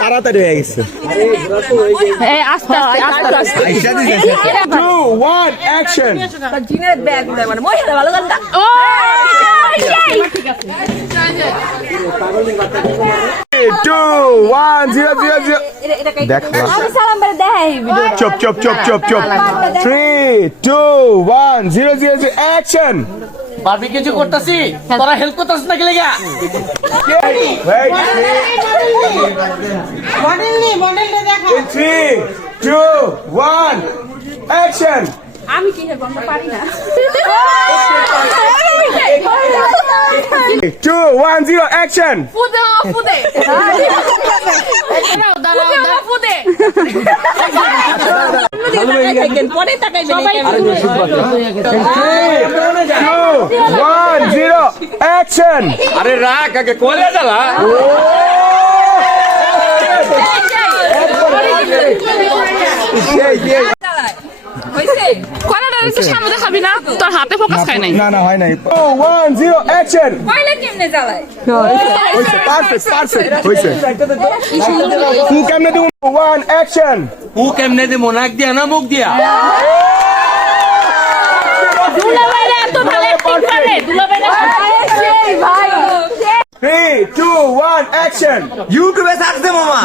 তাড়াতাড়ি হয়ে গেছে। 2 1 অ্যাকশন। 2 1 0 0 0 দেখ চুপ চুপ চুপ চুপ চুপ 3 2 1 0 0 0 অ্যাকশন। ভাবি কিছু করতেছি, তোরা হেল্প করতেছিস না কি লাগা? মডেলটা দেখো। 3 2 1 অ্যাকশন। আমি কি হেল্প পারি না। 2 1 0 অ্যাকশন। ফুদে ফুদে ফুদে পরে তাকাইবেন সবাই 2 1 0 অ্যাকশন। আরে রাখ আগে কোলে জ্বালা। সামনে দেখাবি না, তোর হাতে ফোকাস খায় নাই। না না হয় নাই। 2 1 0 অ্যাকশন। কয়লা কেমনে জ্বালায়? হইছে পারফেক্ট পারফেক্ট হইছে। তুই কেমনে দিও? 1 অ্যাকশন। ও কেমনে দে মনাক দিয়া না মুখ দিয়া? দুলাভাইরা এত ভালো অ্যাক্টিং করে, দুলাভাইরা সেই ভাই 3 2 1 অ্যাকশন। ইউটিউবে সার্চ দে মামা।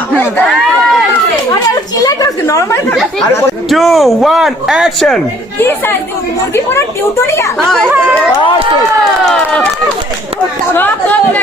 আরে চিলা করতে নরমাল থাকে। 2 1 অ্যাকশন। কি স্যার মুরগি পোড়া টিউটোরিয়াল। সব করে